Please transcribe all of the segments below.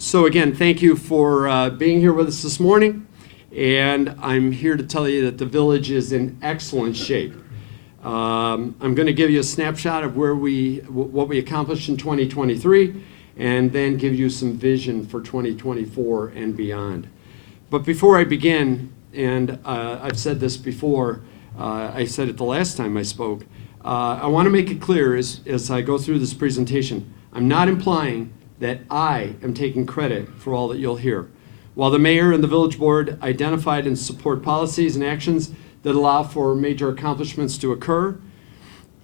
So again, thank you for being here with us this morning. And I'm here to tell you that the village is in excellent shape. I'm going to give you a snapshot of what we accomplished in 2023, and then give you some vision for 2024 and beyond. But before I begin, and I've said this before, I said it the last time I spoke, I want to make it clear as I go through this presentation, I'm not implying that I am taking credit for all that you'll hear. While the mayor and the village board identified and support policies and actions that allow for major accomplishments to occur,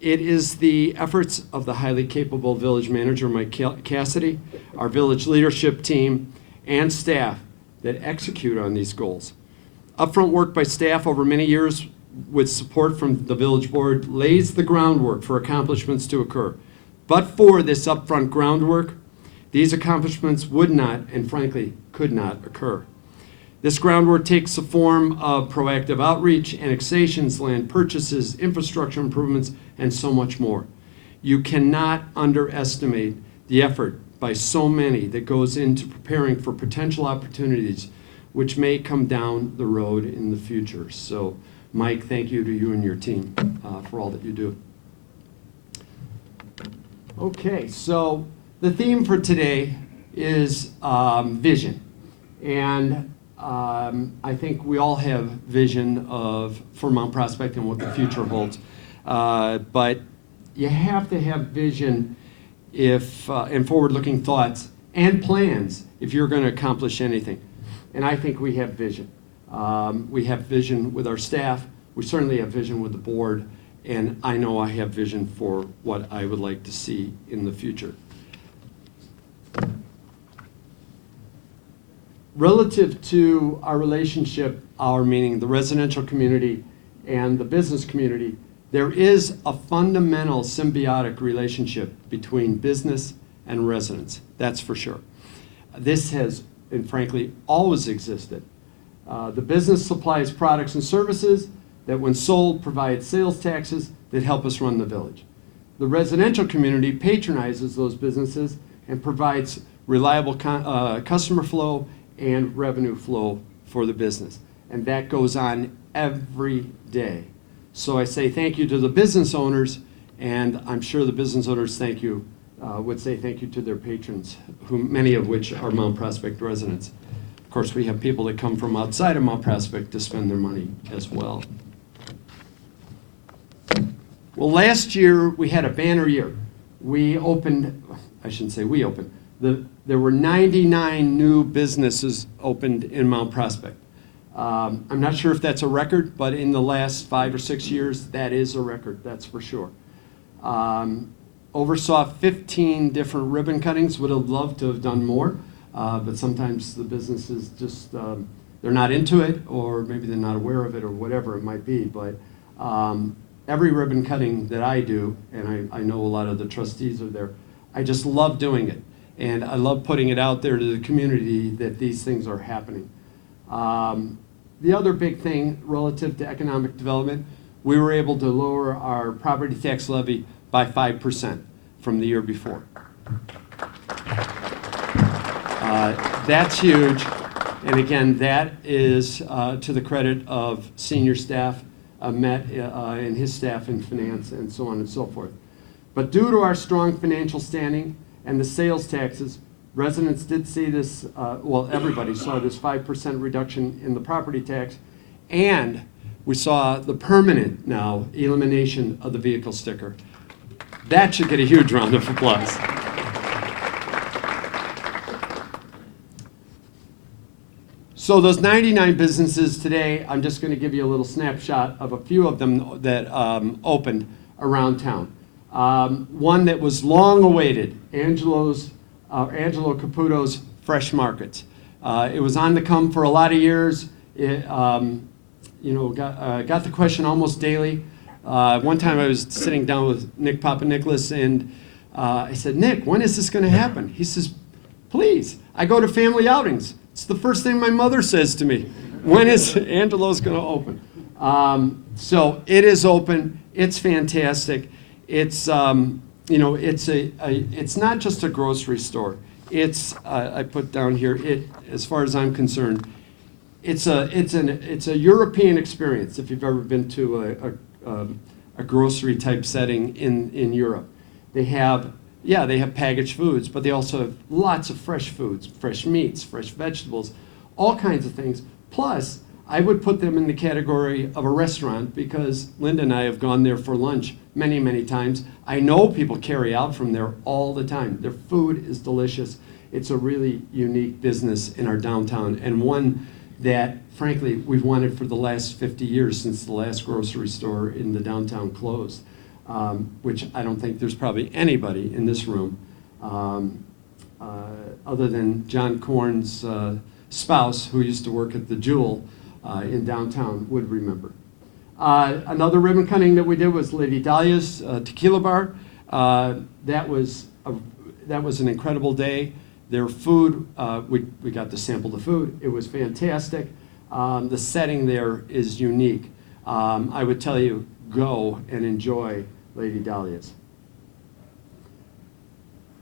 it is the efforts of the highly capable village manager, Mike Cassidy, our village leadership team, and staff that execute on these goals. Upfront work by staff over many years with support from the village board lays the groundwork for accomplishments to occur. But for this upfront groundwork, these accomplishments would not, and frankly, could not occur. This groundwork takes the form of proactive outreach, annexations, land purchases, infrastructure improvements, and so much more. You cannot underestimate the effort by so many that goes into preparing for potential opportunities which may come down the road in the future. So, Mike, thank you to you and your team for all that you do. Okay, so the theme for today is vision. And I think we all have vision for Mount Prospect and what the future holds. But you have to have vision and forward-looking thoughts and plans if you're going to accomplish anything. And I think we have vision. We have vision with our staff. We certainly have vision with the board. And I know I have vision for what I would like to see in the future. Relative to our relationship, meaning the residential community and the business community, there is a fundamental symbiotic relationship between business and residents, that's for sure. This has, and frankly, always existed. The business supplies products and services that when sold provide sales taxes that help us run the village. The residential community patronizes those businesses and provides reliable customer flow and revenue flow for the business. And that goes on every day. So I say thank you to the business owners, and I'm sure the business owners would say thank you to their patrons, many of which are Mount Prospect residents. Of course, we have people that come from outside of Mount Prospect to spend their money as well. Well, last year we had a banner year. There were 99 new businesses opened in Mount Prospect. I'm not sure if that's a record, but in the last 5 or 6 years, that is a record, that's for sure. Oversaw 15 different ribbon cuttings, would have loved to have done more, but sometimes the businesses just, they're not into it, or maybe they're not aware of it, or whatever it might be. But every ribbon cutting that I do, and I know a lot of the trustees are there, I just love doing it. And I love putting it out there to the community that these things are happening. The other big thing relative to economic development, we were able to lower our property tax levy by 5% from the year before. That's huge. And again, that is to the credit of senior staff, Matt and his staff in finance, and so on and so forth. But due to our strong financial standing and the sales taxes, residents did see this, everybody saw this 5% reduction in the property tax, and we saw the permanent now elimination of the vehicle sticker. That should get a huge round of applause. So those 99 businesses today, I'm just going to give you a little snapshot of a few of them that opened around town. One that was long awaited, Angelo Caputo's Fresh Markets. It was on the come for a lot of years. It got the question almost daily. One time I was sitting down with Nick Papanicholas, and I said, Nick, when is this going to happen? He says, please. I go to family outings. It's the first thing my mother says to me. When is Angelo's going to open? So it is open. It's fantastic. It's it's not just a grocery store. It's I put down here. As far as I'm concerned, it's a European experience. If you've ever been to a grocery type setting in Europe, they have packaged foods, but they also have lots of fresh foods, fresh meats, fresh vegetables, all kinds of things. Plus, I would put them in the category of a restaurant because Linda and I have gone there for lunch many, many times. I know people carry out from there all the time. Their food is delicious. It's a really unique business in our downtown, and one that, frankly, we've wanted for the last 50 years since the last grocery store in the downtown closed, which I don't think there's probably anybody in this room other than John Corn's spouse, who used to work at the Jewel in downtown, would remember. Another ribbon cutting that we did was Lady Dahlia's Tequila Bar. That was an incredible day. Their food, we got to sample the food. It was fantastic. The setting there is unique. I would tell you, go and enjoy Lady Dahlia's.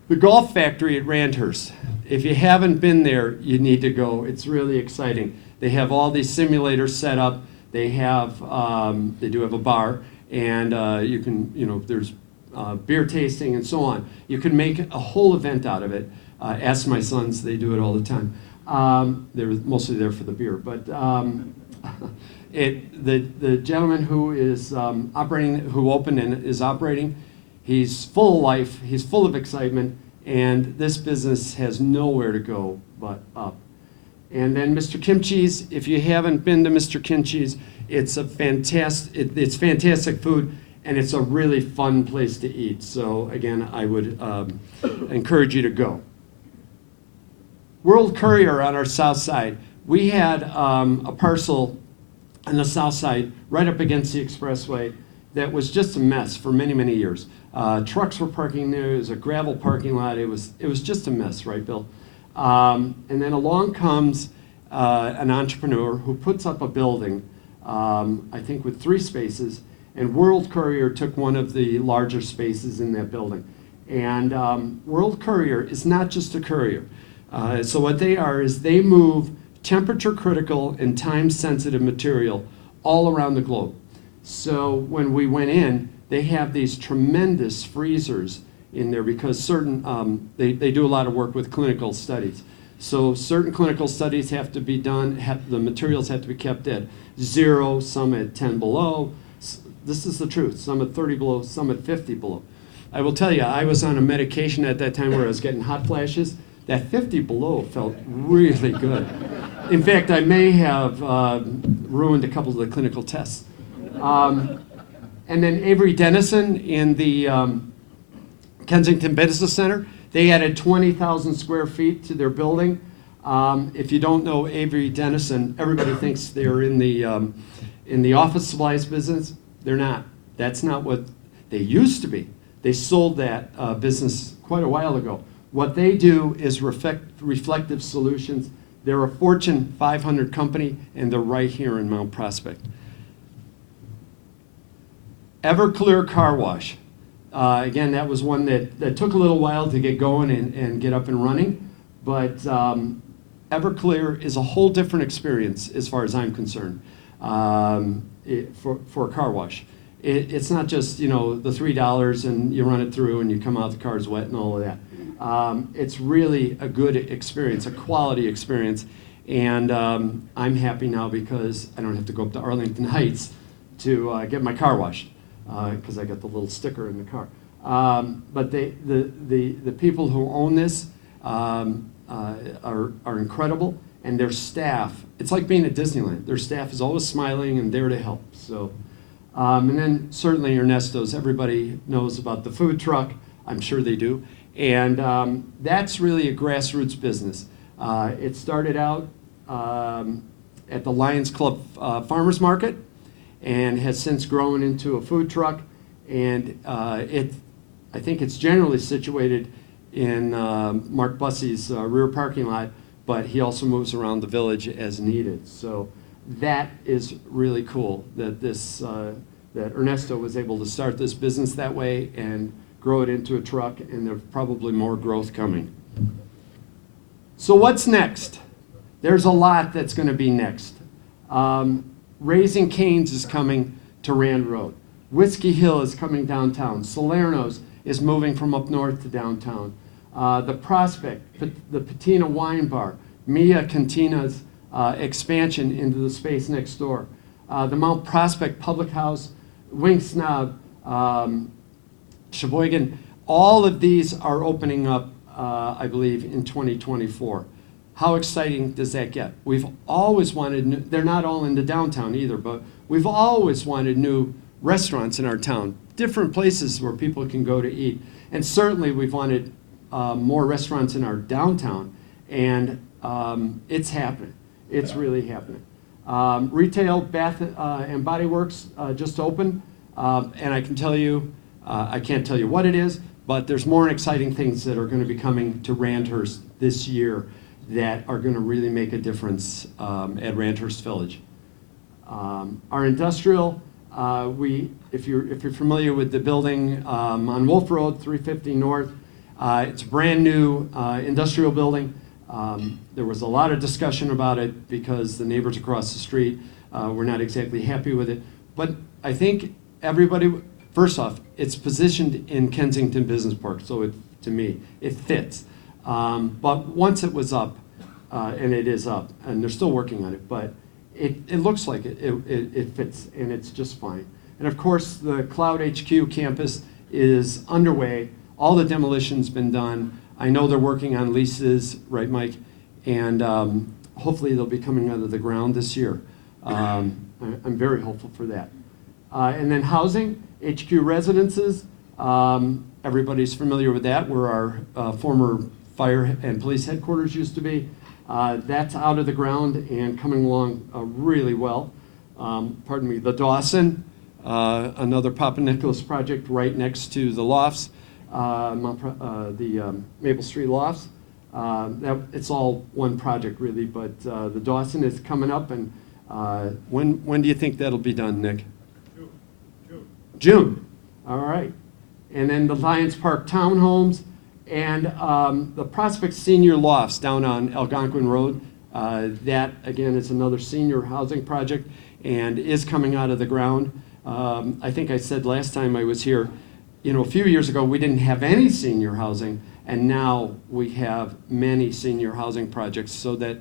The Golf Factory at Randhurst. If you haven't been there, you need to go. It's really exciting. They have all these simulators set up. They do have a bar, and you can, there's beer tasting and so on. You can make a whole event out of it. Ask my sons, they do it all the time. They're mostly there for the beer, but the gentleman who is who opened and is operating, he's full of life, he's full of excitement, and this business has nowhere to go but up. And then Mr. Kimchi's, if you haven't been to Mr. Kimchi's, it's it's fantastic food, and it's a really fun place to eat. So again, I would encourage you to go. World Courier on our south side. We had a parcel on the south side right up against the expressway that was just a mess for many, many years. Trucks were parking there. It was a gravel parking lot. It was just a mess, right, Bill? And then along comes an entrepreneur who puts up a building, I think with 3 spaces, and World Courier took one of the larger spaces in that building. And World Courier is not just a courier. So what they are is they move temperature critical and time sensitive material all around the globe. So when we went in, they have these tremendous freezers in there because they do a lot of work with clinical studies. So certain clinical studies have to be done, the materials have to be kept at 0, some at 10 below. This is the truth, some at 30 below, some at 50 below. I will tell you, I was on a medication at that time where I was getting hot flashes. That 50 below felt really good. In fact, I may have ruined a couple of the clinical tests. And then Avery Dennison in the Kensington Business Center, they added 20,000 square feet to their building. If you don't know Avery Dennison, everybody thinks they're in the office supplies business. They're not. That's not what they used to be. They sold that business quite a while ago. What they do is reflective solutions. They're a Fortune 500 company, and they're right here in Mount Prospect. Everclear Car Wash. Again, that was one that took a little while to get going and get up and running, but Everclear is a whole different experience as far as I'm concerned for a car wash. It's not just, the $3 and you run it through and you come out, the car's wet and all of that. It's really a good experience, a quality experience, and I'm happy now because I don't have to go up to Arlington Heights to get my car washed because I got the little sticker in the car. But the people who own this are incredible, and their staff, it's like being at Disneyland. Their staff is always smiling and there to help. So, and then certainly Ernesto's, everybody knows about the food truck, I'm sure they do. And that's really a grassroots business. It started out at the Lions Club Farmers Market and has since grown into a food truck. And I think it's generally situated in Mark Bussey's rear parking lot, but he also moves around the village as needed. So that is really cool that that Ernesto was able to start this business that way and grow it into a truck, and there's probably more growth coming. So what's next? There's a lot that's going to be next. Raising Cane's is coming to Rand Road. Whiskey Hill is coming downtown. Salerno's is moving from up north to downtown. The Prospect, the Patina Wine Bar, Mia Cantina's expansion into the space next door. The Mount Prospect Public House, Wing Snob, Sheboygan, all of these are opening up, I believe, in 2024. How exciting does that get? We've always wanted new, they're not all in the downtown either, but we've always wanted new restaurants in our town, different places where people can go to eat. And certainly we've wanted more restaurants in our downtown, and it's happening. It's really happening. Retail, Bath and Body Works just opened, and I can tell you, I can't tell you what it is, but there's more exciting things that are going to be coming to Randhurst this year that are going to really make a difference at Randhurst Village. Our industrial, if you're familiar with the building on Wolf Road, 350 North, it's a brand new industrial building. There was a lot of discussion about it because the neighbors across the street were not exactly happy with it. But I think everybody, first off, it's positioned in Kensington Business Park, so to me, it fits. But once it was up, and it is up, and they're still working on it, but it looks like it fits, and it's just fine. And of course, the Cloud HQ campus is underway. All the demolition's been done. I know they're working on leases, right, Mike? And hopefully they'll be coming out of the ground this year. I'm very hopeful for that. And then housing, HQ residences. Everybody's familiar with that, where our former fire and police headquarters used to be. That's out of the ground and coming along really well. Pardon me, the Dawson, another Papa Nicholas project right next to the lofts, the Maple Street lofts. It's all one project really, but the Dawson is coming up, and when do you think that'll be done, Nick? June. All right. And then the Lions Park Townhomes and the Prospect Senior Lofts down on Algonquin Road. That, again, is another senior housing project and is coming out of the ground. I think I said last time I was here, a few years ago we didn't have any senior housing, and now we have many senior housing projects so that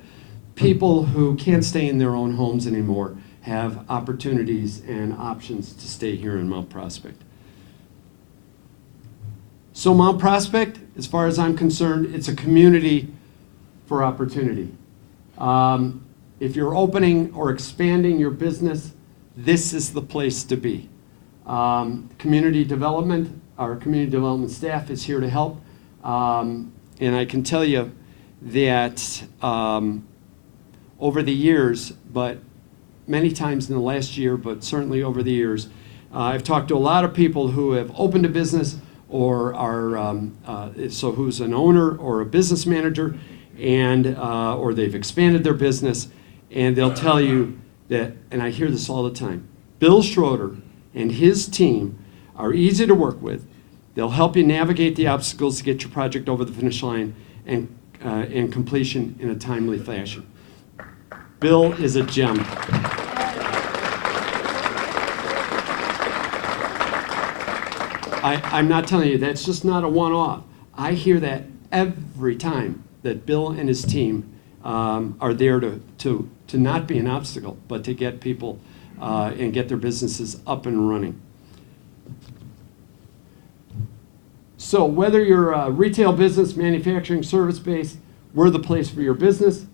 people who can't stay in their own homes anymore have opportunities and options to stay here in Mount Prospect. So Mount Prospect, as far as I'm concerned, it's a community for opportunity. If you're opening or expanding your business, this is the place to be. Community development, our community development staff is here to help. And I can tell you that over the years, but many times in the last year, but certainly over the years, I've talked to a lot of people who have opened a business or are, so who's an owner or a business manager, and or they've expanded their business, and they'll tell you that, and I hear this all the time, Bill Schroeder and his team are easy to work with. They'll help you navigate the obstacles to get your project over the finish line and completion in a timely fashion. Bill is a gem. I'm not telling you, that's just not a one-off. I hear that every time that Bill and his team are there to not be an obstacle, but to get people and get their businesses up and running. So whether you're a retail business, manufacturing, service-based, we're the place for your business.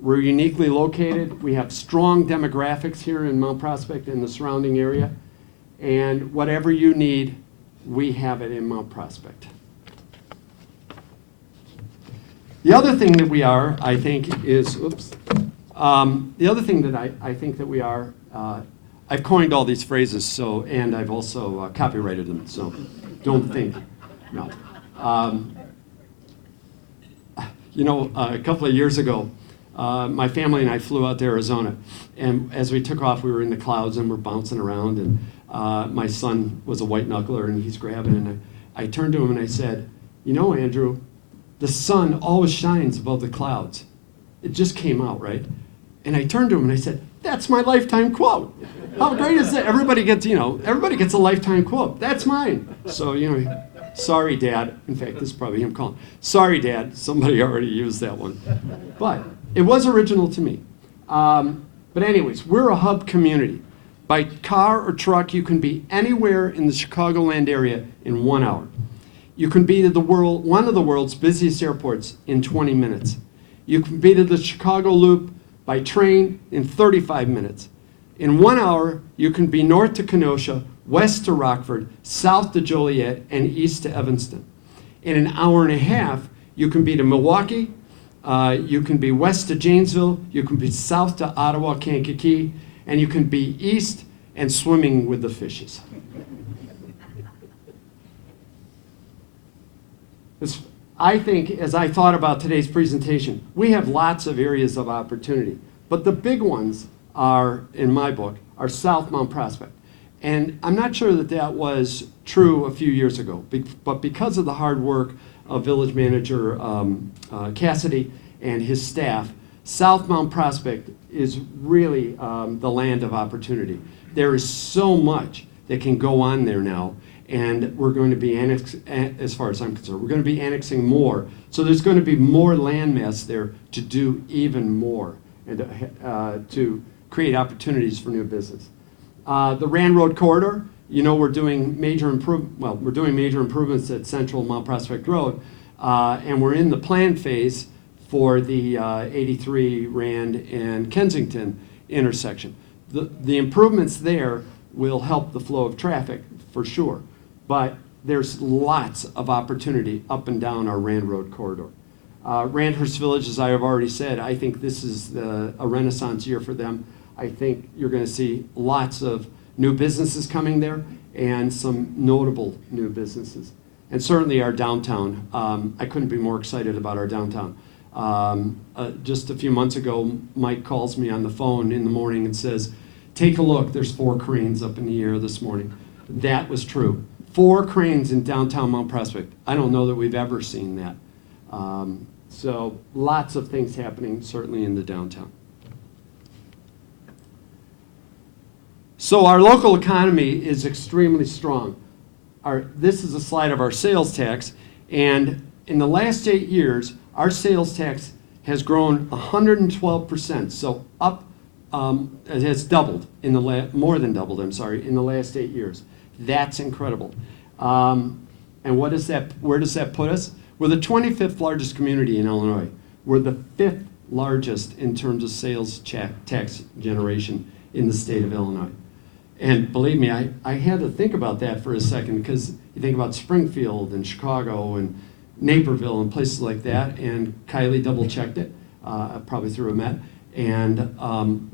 We're uniquely located. We have strong demographics here in Mount Prospect and the surrounding area. And whatever you need, we have it in Mount Prospect. The other thing that we are, I think, is, the other thing that I think that we are, I've coined all these phrases, so, and I've also copyrighted them, so don't think, no. A couple of years ago, my family and I flew out to Arizona, and as we took off, we were in the clouds and we're bouncing around, and my son was a white knuckler and he's grabbing, and I turned to him and I said, Andrew, the sun always shines above the clouds. It just came out, right? And I turned to him and I said, that's my lifetime quote. How great is that? Everybody gets a lifetime quote. That's mine. So, sorry, Dad. In fact, this is probably him calling. Sorry, Dad. Somebody already used that one. But it was original to me. But anyways, we're a hub community. By car or truck, you can be anywhere in the Chicagoland area in 1 hour. You can be to one of the world's busiest airports in 20 minutes. You can be to the Chicago Loop by train in 35 minutes. In 1 hour, you can be north to Kenosha, west to Rockford, south to Joliet, and east to Evanston. In an hour and a half, you can be to Milwaukee, you can be west to Janesville, you can be south to Ottawa, Kankakee, and you can be east and swimming with the fishes. I think, as I thought about today's presentation, we have lots of areas of opportunity, but the big ones are, in my book, are South Mount Prospect. And I'm not sure that that was true a few years ago, but because of the hard work of village manager Cassidy and his staff, South Mount Prospect is really the land of opportunity. There is so much that can go on there now, and we're going to be as far as I'm concerned, we're going to be annexing more. So there's going to be more land mass there to do even more and to create opportunities for new business. The Rand Road corridor, we're doing major improvements at Central Mount Prospect Road, and we're in the plan phase for the 83 Rand and Kensington intersection. The improvements there will help the flow of traffic for sure, but there's lots of opportunity up and down our Rand Road corridor. Randhurst Village, as I have already said, I think this is a renaissance year for them. I think you're going to see lots of new businesses coming there and some notable new businesses. And certainly our downtown. I couldn't be more excited about our downtown. Just a few months ago, Mike calls me on the phone in the morning and says, take a look, there's 4 cranes up in the air this morning. That was true. 4 cranes in downtown Mount Prospect. I don't know that we've ever seen that. So lots of things happening, certainly in the downtown. So our local economy is extremely strong. This is a slide of our sales tax, and in the last 8 years, our sales tax has grown 112%. So up, it has doubled more than doubled. In the last 8 years. That's incredible. And where does that put us? We're the 25th largest community in Illinois. We're the 5th largest in terms of sales tax generation in the state of Illinois. And believe me, I had to think about that for a second, because you think about Springfield and Chicago and Naperville and places like that, and Kylie double-checked it, probably through a Met, and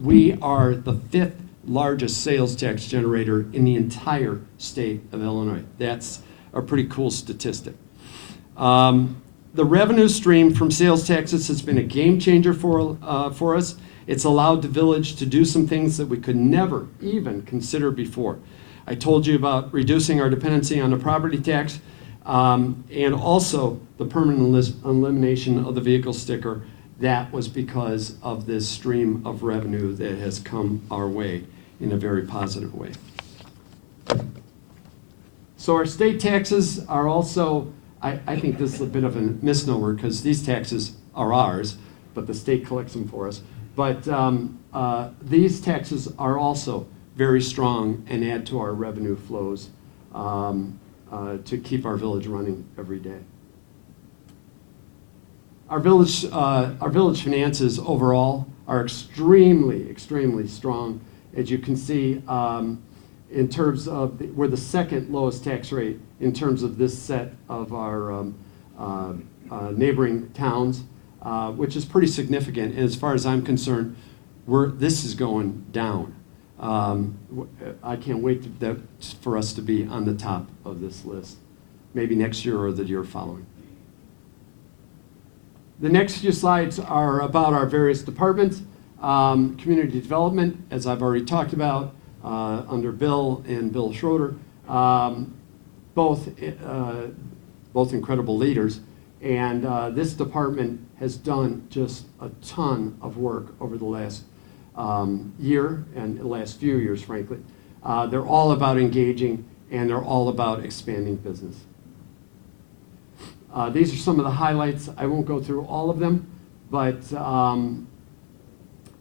we are the 5th largest sales tax generator in the entire state of Illinois. That's a pretty cool statistic. The revenue stream from sales taxes has been a game changer for us. It's allowed the village to do some things that we could never even consider before. I told you about reducing our dependency on the property tax, and also the permanent elimination of the vehicle sticker. That was because of this stream of revenue that has come our way in a very positive way. So our state taxes are also, I think this is a bit of a misnomer, because these taxes are ours, but the state collects them for us. But these taxes are also very strong and add to our revenue flows to keep our village running every day. Our village finances overall are extremely, extremely strong. As you can see, in terms of, we're the second lowest tax rate in terms of this set of our neighboring towns, which is pretty significant. And as far as I'm concerned, this is going down. I can't wait for us to be on the top of this list, maybe next year or the year following. The next few slides are about our various departments. Community development, as I've already talked about, under Bill and Bill Schroeder, both incredible leaders. And this department has done just a ton of work over the last year and the last few years, frankly. They're all about engaging, and they're all about expanding business. These are some of the highlights. I won't go through all of them, but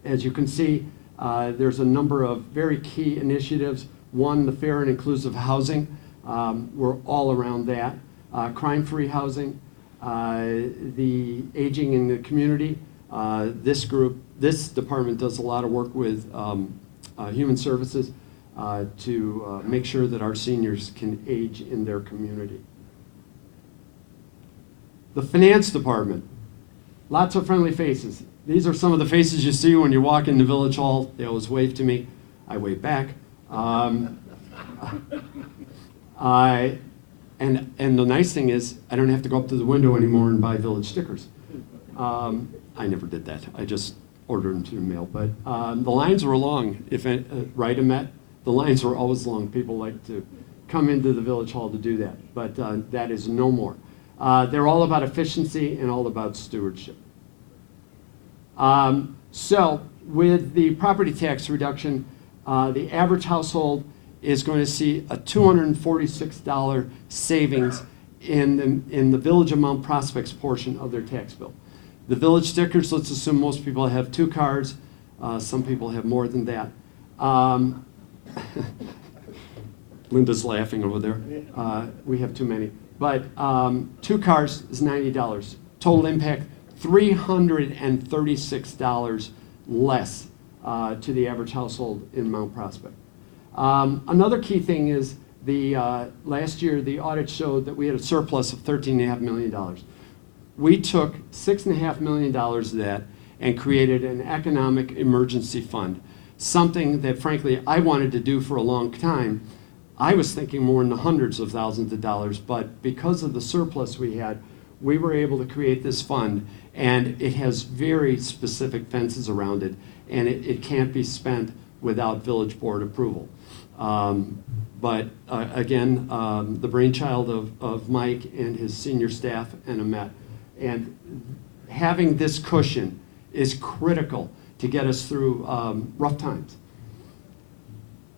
as you can see, there's a number of very key initiatives. One, the fair and inclusive housing. We're all around that. Crime-free housing, the aging in the community. This department does a lot of work with human services to make sure that our seniors can age in their community. The finance department, lots of friendly faces. These are some of the faces you see when you walk into Village Hall. They always wave to me. I wave back. And the nice thing is I don't have to go up to the window anymore and buy Village stickers. I never did that. I just ordered them through the mail. But the lines were long. Right, Annette? The lines were always long. People like to come into the Village Hall to do that. But that is no more. They're all about efficiency and all about stewardship. So with the property tax reduction, the average household is going to see a $246 savings in the Village of Mount Prospect's portion of their tax bill. The Village stickers, let's assume most people have 2 cars. Some people have more than that. Linda's laughing over there. We have too many. But 2 cars is $90. Total impact, $336 less to the average household in Mount Prospect. Another key thing is last year the audit showed that we had a surplus of $13.5 million. We took $6.5 million of that and created an economic emergency fund, something that frankly I wanted to do for a long time. I was thinking more in the hundreds of thousands of dollars, but because of the surplus we had, we were able to create this fund, and it has very specific fences around it, and it can't be spent without village board approval. But again, the brainchild of Mike and his senior staff and Amet, and having this cushion is critical to get us through rough times.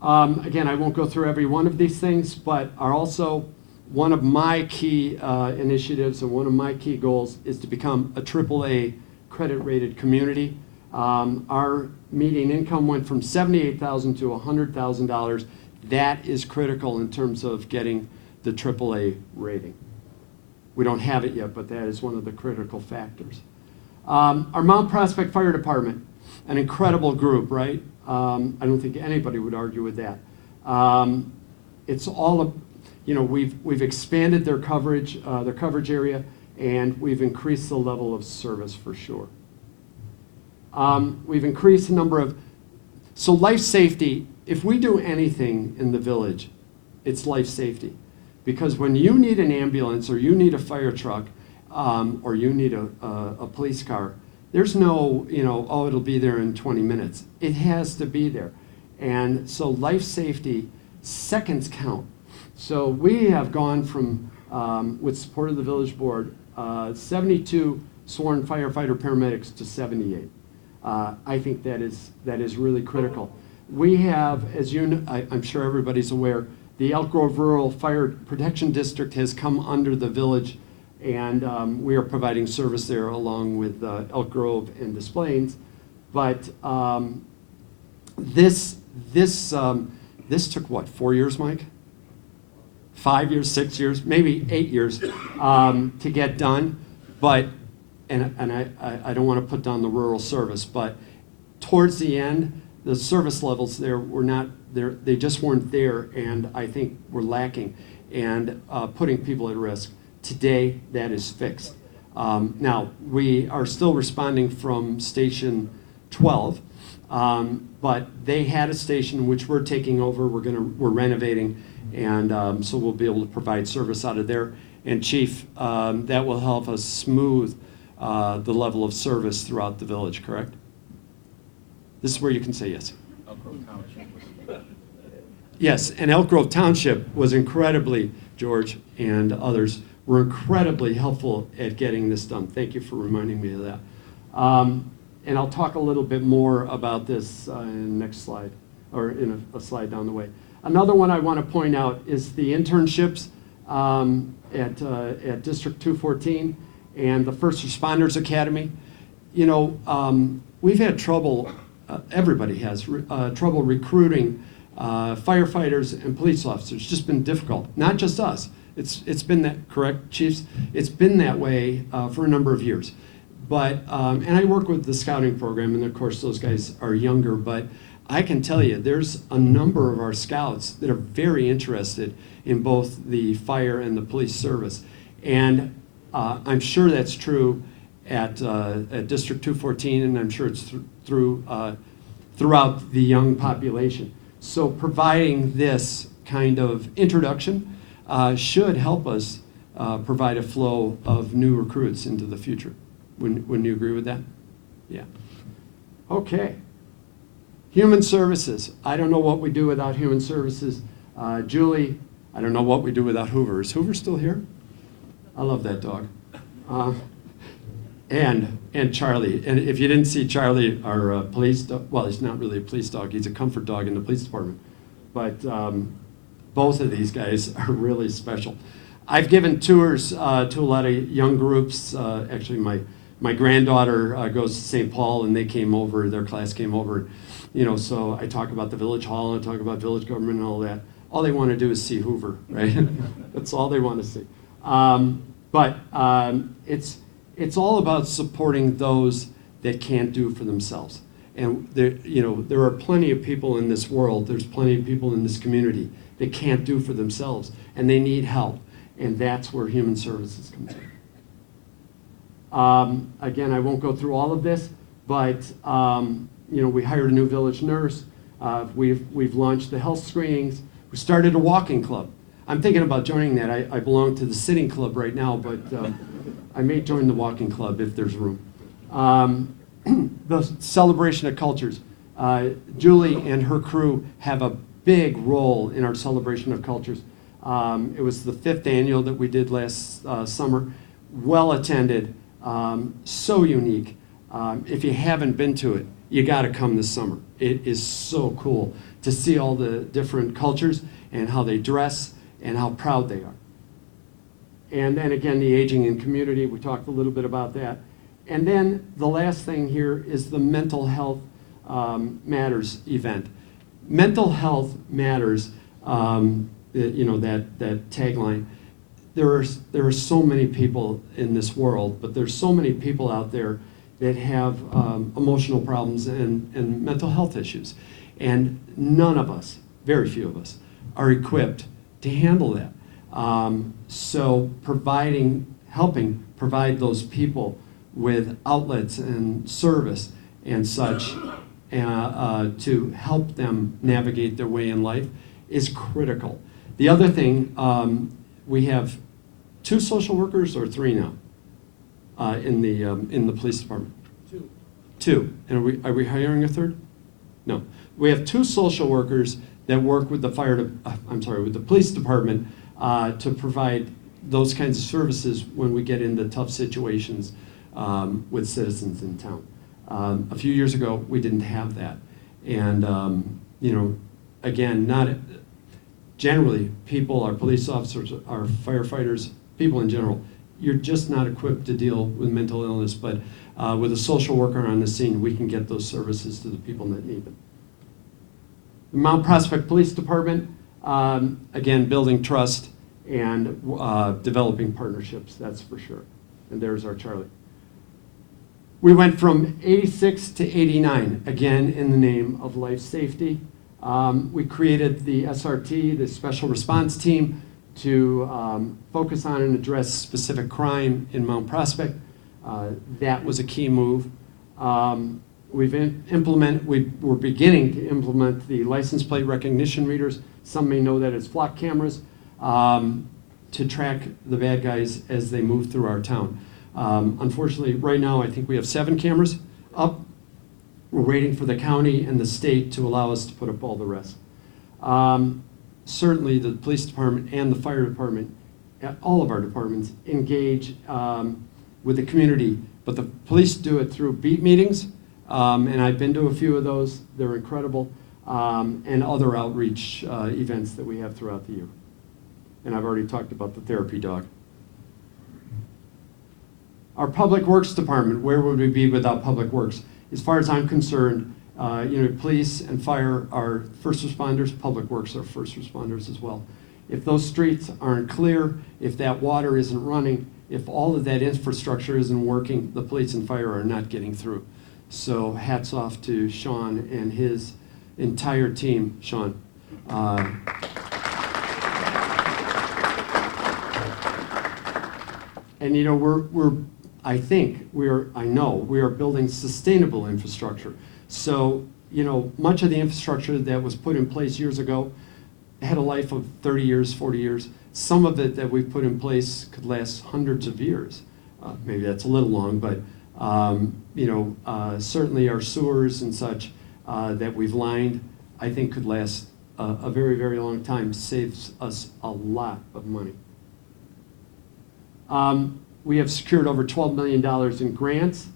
Again, I won't go through every one of these things, but are also one of my key initiatives and one of my key goals is to become a AAA credit-rated community. Our median income went from $78,000 to $100,000. That is critical in terms of getting the AAA rating. We don't have it yet, but that is one of the critical factors. Our Mount Prospect Fire Department, an incredible group, right? I don't think anybody would argue with that. It's all, we've expanded their coverage area, and we've increased the level of service for sure. We've increased the number of, so life safety, if we do anything in the village, it's life safety. Because when you need an ambulance or you need a fire truck or you need a police car, there's no, oh, it'll be there in 20 minutes. It has to be there. And so life safety, seconds count. So we have gone from, with support of the village board, 72 sworn firefighter paramedics to 78. I think that is really critical. We have, as you know, I'm sure everybody's aware, the Elk Grove Rural Fire Protection District has come under the village, and we are providing service there along with Elk Grove and Des Plaines. But this took what, 4 years, Mike? 5 years, 6 years, maybe 8 years to get done. But and I don't want to put down the rural service, but towards the end, the service levels there were not there. They just weren't there, and I think we're lacking and putting people at risk. Today, that is fixed. Now, we are still responding from Station 12, but they had a station which we're taking over. We're renovating, and so we'll be able to provide service out of there. And Chief, that will help us smooth the level of service throughout the village, correct? This is where you can say yes. Elk Grove Township. Yes, and Elk Grove Township was incredibly, George and others, were incredibly helpful at getting this done. Thank you for reminding me of that. And I'll talk a little bit more about this in the next slide, or in a slide down the way. Another one I want to point out is the internships at District 214 and the First Responders Academy. You know, we've had trouble, everybody has trouble recruiting firefighters and police officers. It's just been difficult, not just us. It's been that, correct, chiefs? It's been that way for a number of years. But, and I work with the scouting program, and of course those guys are younger, but I can tell you there's a number of our scouts that are very interested in both the fire and the police service. And I'm sure that's true at District 214, and I'm sure it's throughout the young population. So providing this kind of introduction should help us provide a flow of new recruits into the future. Wouldn't you agree with that? Yeah. Okay. Human services. I don't know what we do without human services. Julie, I don't know what we do without Hoover. Is Hoover still here? I love that dog. And Charlie. And if you didn't see Charlie, our police dog, well, he's not really a police dog. He's a comfort dog in the police department. But both of these guys are really special. I've given tours to a lot of young groups. Actually, my granddaughter goes to St. Paul, and they came over, their class came over. You know, so I talk about the village hall, and I talk about village government and all that. All they want to do is see Hoover, right? That's all they want to see. But it's all about supporting those that can't do for themselves. And there are plenty of people in this world, there's plenty of people in this community that can't do for themselves, and they need help. And that's where human services comes in. Again, I won't go through all of this, but we hired a new village nurse. We've launched the health screenings. We started a walking club. I'm thinking about joining that. I belong to the sitting club right now, but I may join the walking club if there's room. The celebration of cultures. Julie and her crew have a big role in our celebration of cultures. It was the 5th annual that we did last summer. Well attended, so unique. If you haven't been to it, you got to come this summer. It is so cool to see all the different cultures and how they dress and how proud they are. And then again, the aging in community, we talked a little bit about that. And then the last thing here is the Mental Health Matters event. Mental Health Matters, that tagline. There are so many people in this world, but there's so many people out there that have emotional problems and mental health issues. And none of us, very few of us, are equipped to handle that. So helping provide those people with outlets and service and such to help them navigate their way in life is critical. The other thing, we have 2 social workers or 3 now in the police department. 2. And are we hiring a 3rd? No. We have 2 social workers that work with the with the police department to provide those kinds of services when we get into tough situations with citizens in town. A few years ago, we didn't have that. And, again, generally, people, our police officers, our firefighters, people in general, you're just not equipped to deal with mental illness, but with a social worker on the scene, we can get those services to the people that need them. The Mount Prospect Police Department, again, building trust and developing partnerships, that's for sure. And there's our Charlie. We went from 86 to 89, again, in the name of life safety. We created the SRT, the Special Response Team, to focus on and address specific crime in Mount Prospect. That was a key move. We're beginning to implement the license plate recognition readers. Some may know that as flock cameras to track the bad guys as they move through our town. Unfortunately, right now, I think we have 7 cameras up. We're waiting for the county and the state to allow us to put up all the rest. Certainly, the police department and the fire department all of our departments engage with the community, but the police do it through beat meetings, and I've been to a few of those. They're incredible, and other outreach events that we have throughout the year. And I've already talked about the therapy dog. Our Public Works Department, where would we be without Public Works? As far as I'm concerned, police and fire are first responders, Public Works are first responders as well. If those streets aren't clear, if that water isn't running, if all of that infrastructure isn't working, the police and fire are not getting through. So hats off to Sean and his entire team. Sean. And I know we are building sustainable infrastructure. So, much of the infrastructure that was put in place years ago had a life of 30 years, 40 years. Some of it that we've put in place could last hundreds of years. Maybe that's a little long, but certainly our sewers and such that we've lined, I think could last a very, very long time, saves us a lot of money. We have secured over $12 million in grants.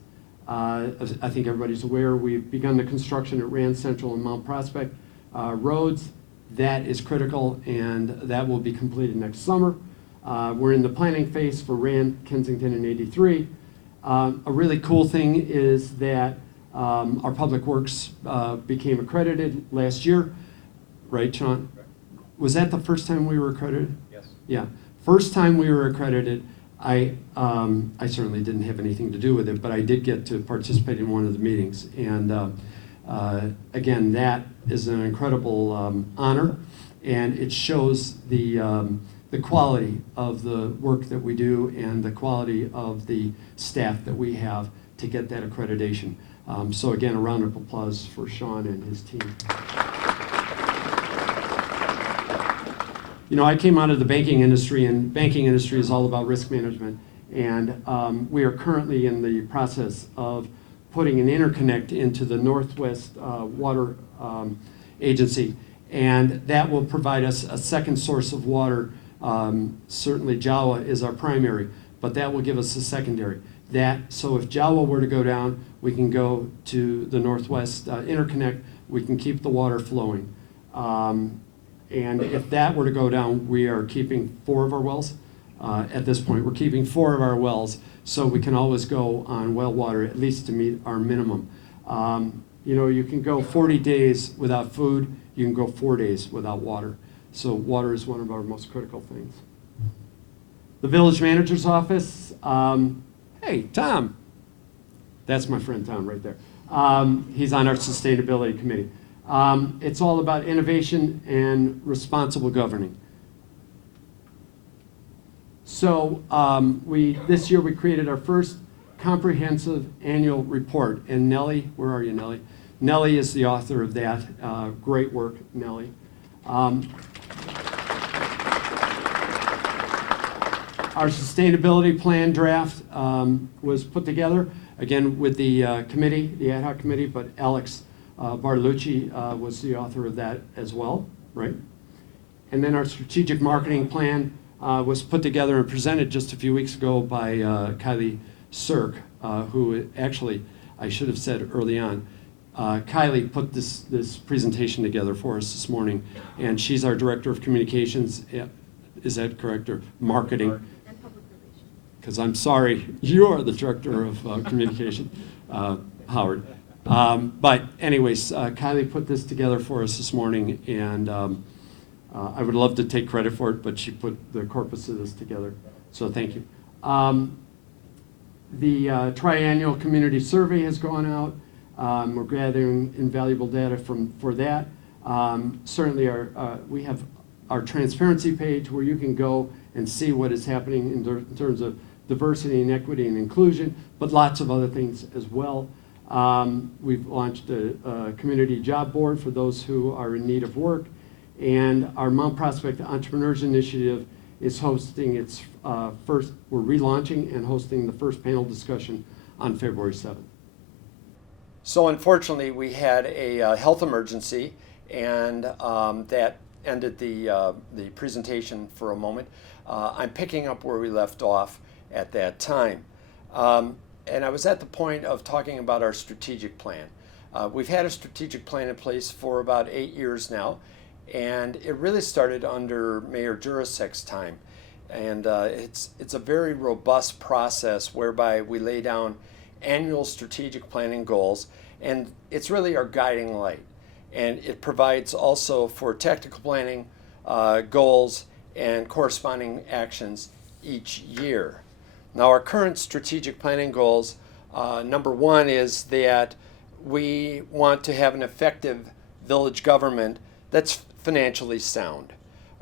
As I think everybody's aware, we've begun the construction at Rand Central and Mount Prospect roads. That is critical, and that will be completed next summer. We're in the planning phase for Rand, Kensington, and 83. A really cool thing is that our Public Works became accredited last year. Right, Sean? Was that the first time we were accredited? Yes. Yeah. First time we were accredited. I certainly didn't have anything to do with it, but I did get to participate in one of the meetings. And again, that is an incredible honor, and it shows the quality of the work that we do and the quality of the staff that we have to get that accreditation. So again, a round of applause for Sean and his team. I came out of the banking industry, and banking industry is all about risk management. And we are currently in the process of putting an interconnect into the Northwest Water Agency. And that will provide us a second source of water. Certainly Jawa is our primary, but that will give us a secondary. So if Jawa were to go down, we can go to the Northwest interconnect. We can keep the water flowing. And if that were to go down, we are keeping 4 of our wells. At this point, we're keeping 4 of our wells, so we can always go on well water, at least to meet our minimum. You can go 40 days without food. You can go 4 days without water. So water is one of our most critical things. The village manager's office. Hey, Tom. That's my friend Tom right there. He's on our sustainability committee. It's all about innovation and responsible governing. So this year we created our first comprehensive annual report. And Nellie, where are you, Nellie? Nellie is the author of that. Great work, Nellie. Our sustainability plan draft was put together, again, with the committee, the ad hoc committee, but Alex Bartolucci was the author of that as well, right? And then our strategic marketing plan was put together and presented just a few weeks ago by Kylie Sirk, who actually, I should have said early on, Kylie put this presentation together for us this morning, and she's our Director of Communications. Is that correct, or marketing? And public relations. Because I'm sorry, you are the Director of Communication, Howard. But anyways, Kylie put this together for us this morning, and I would love to take credit for it, but she put the corpus of this together, so thank you. The triennial community survey has gone out. We're gathering invaluable data for that. Certainly we have our transparency page where you can go and see what is happening in terms of diversity and equity and inclusion, but lots of other things as well. We've launched a community job board for those who are in need of work, and our Mount Prospect Entrepreneurs Initiative is hosting its we're relaunching and hosting the first panel discussion on February 7th. So unfortunately, we had a health emergency, and that ended the presentation for a moment. I'm picking up where we left off at that time. And I was at the point of talking about our strategic plan. We've had a strategic plan in place for about 8 years now, and it really started under Mayor Jurasek's time. And it's a very robust process whereby we lay down annual strategic planning goals, and it's really our guiding light. And it provides also for tactical planning goals and corresponding actions each year. Now, our current strategic planning goals, number one is that we want to have an effective village government that's financially sound.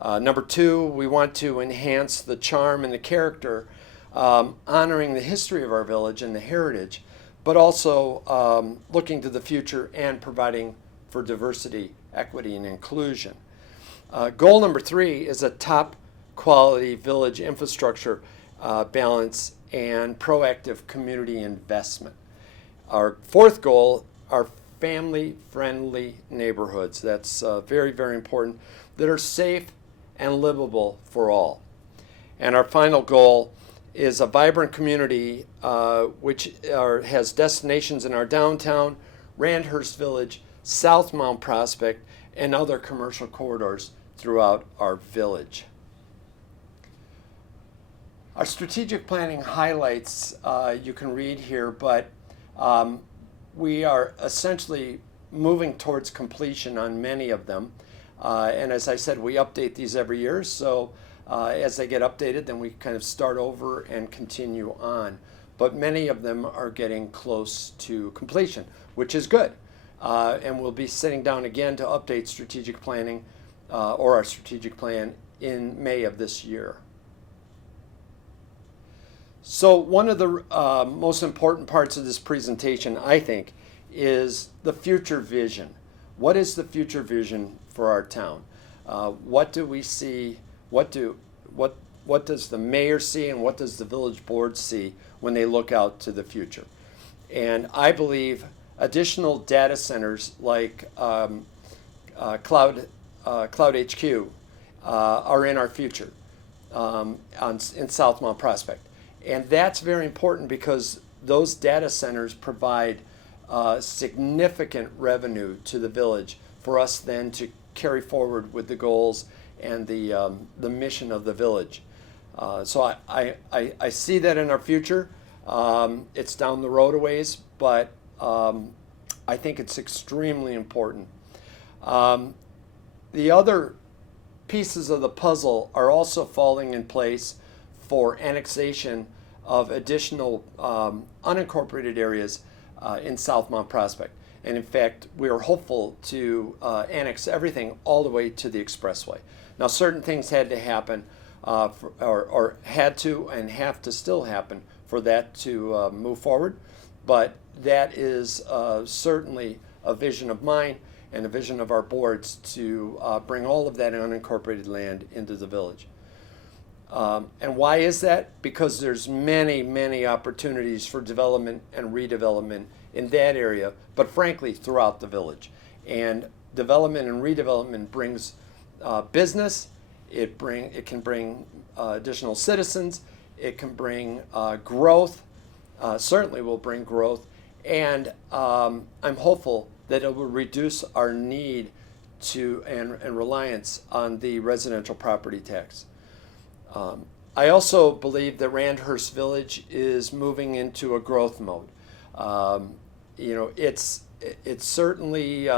Number two, we want to enhance the charm and the character, honoring the history of our village and the heritage, but also looking to the future and providing for diversity, equity, and inclusion. Goal number three is a top quality village infrastructure balance and proactive community investment. Our fourth goal are family-friendly neighborhoods. That's very, very important, that are safe and livable for all. And our final goal is a vibrant community which has destinations in our downtown, Randhurst Village, South Mount Prospect, and other commercial corridors throughout our village. Our strategic planning highlights you can read here, but we are essentially moving towards completion on many of them. And as I said, we update these every year, so as they get updated, then we kind of start over and continue on. But many of them are getting close to completion, which is good. And we'll be sitting down again to update strategic planning or our strategic plan in May of this year. So one of the most important parts of this presentation, I think, is the future vision. What is the future vision for our town? What do we see? What does the mayor see, and what does the village board see when they look out to the future? And I believe additional data centers like Cloud HQ are in our future in South Mount Prospect. And that's very important because those data centers provide significant revenue to the village for us then to carry forward with the goals and the mission of the village. So I see that in our future. It's down the road a ways, but I think it's extremely important. The other pieces of the puzzle are also falling in place for annexation of additional unincorporated areas in South Mount Prospect. And in fact, we are hopeful to annex everything all the way to the expressway. Now, certain things had to happen, or had to and have to still happen for that to move forward. But that is certainly a vision of mine and a vision of our boards to bring all of that unincorporated land into the village. And why is that? Because there's many, many opportunities for development and redevelopment in that area, but frankly, throughout the village. And development and redevelopment brings business, it can bring additional citizens, it can bring growth, certainly will bring growth, and I'm hopeful that it will reduce our need to and reliance on the residential property tax. I also believe that Randhurst Village is moving into a growth mode. It certainly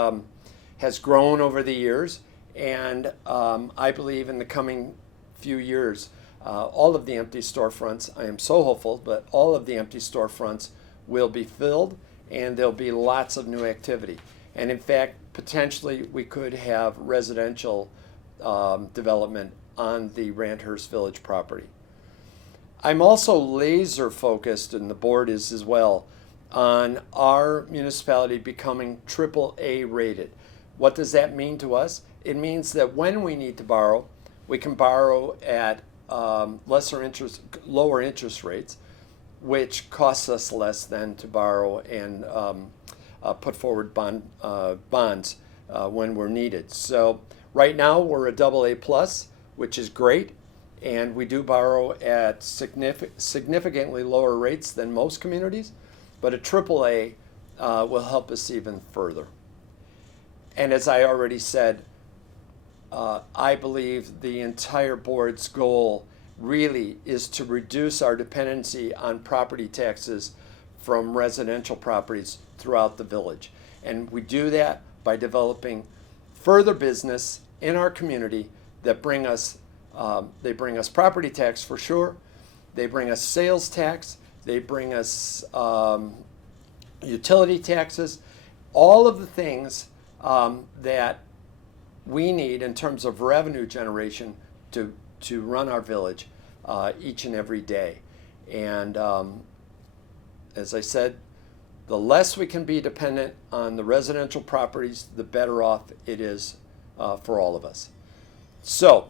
has grown over the years, and I believe in the coming few years, all of the empty storefronts, I am so hopeful, but all of the empty storefronts will be filled, and there'll be lots of new activity. And in fact, potentially we could have residential development on the Randhurst Village property. I'm also laser focused, and the board is as well, on our municipality becoming AAA rated. What does that mean to us? It means that when we need to borrow, we can borrow at lower interest rates, which costs us less than to borrow and put forward bonds when we're needed. So right now we're a AA plus, which is great, and we do borrow at significantly lower rates than most communities, but a AAA will help us even further. And as I already said, I believe the entire board's goal really is to reduce our dependency on property taxes from residential properties throughout the village. And we do that by developing further business in our community that bring us property tax for sure, they bring us sales tax, they bring us utility taxes, all of the things that we need in terms of revenue generation to run our village each and every day. And as I said, the less we can be dependent on the residential properties, the better off it is for all of us. So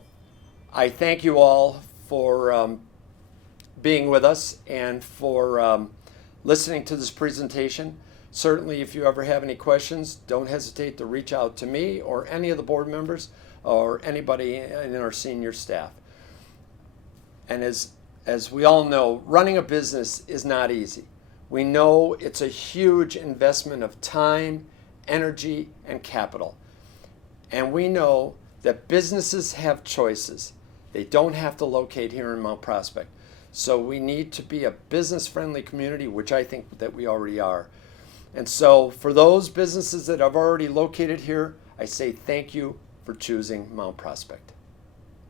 I thank you all for being with us and for listening to this presentation. Certainly, if you ever have any questions, don't hesitate to reach out to me or any of the board members or anybody in our senior staff. And as we all know, running a business is not easy. We know it's a huge investment of time, energy, and capital. And we know that businesses have choices. They don't have to locate here in Mount Prospect. So we need to be a business-friendly community, which I think that we already are. And so for those businesses that have already located here, I say thank you for choosing Mount Prospect.